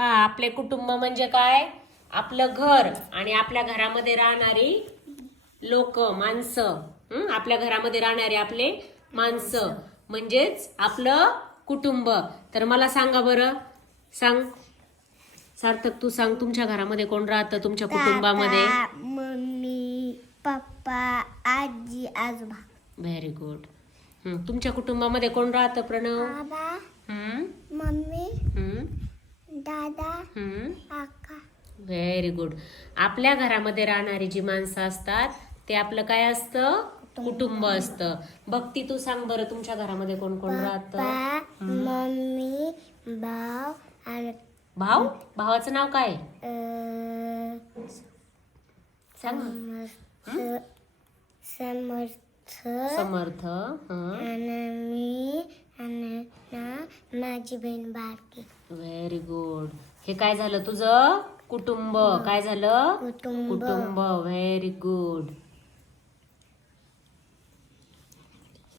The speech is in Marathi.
पहा, आपले कुटुंब म्हणजे काय? आपलं घर आणि आपल्या घरामध्ये राहणारी लोक, माणसं. आपल्या घरामध्ये राहणारे आपले माणसं म्हणजेच आपलं कुटुंब. तर मला सांगा बरं, सांग सार्थक, तू सांग, तुमच्या घरामध्ये कोण राहतं? तुमच्या कुटुंबामध्ये? मम्मी, पप्पा, आजी, आजोबा. Very good. तुमच्या कुटुंबामध्ये कोण राहतं प्रणव? बाबा, हम्म, मम्मी, हम्म, दादा, हम्म. काका. Very good. आपल्या घरामध्ये राहणारी जी माणसं असतात ते आपलं काय असतं? कुटुंब असतं. भक्ती, तू सांग बरं, तुमच्या घरामध्ये कोण कोण राहतं? पप्पा, मम्मी, भाव आणि भाऊ? भावाचं नाव काय? सांग ना. समर्थ, समर्थ. आणि मी आणि माझी बहीण बारकी. Very good. हे काय झालं तुझं? कुटुंब. काय झालं? कुटुंब. कुटुंब. Very good.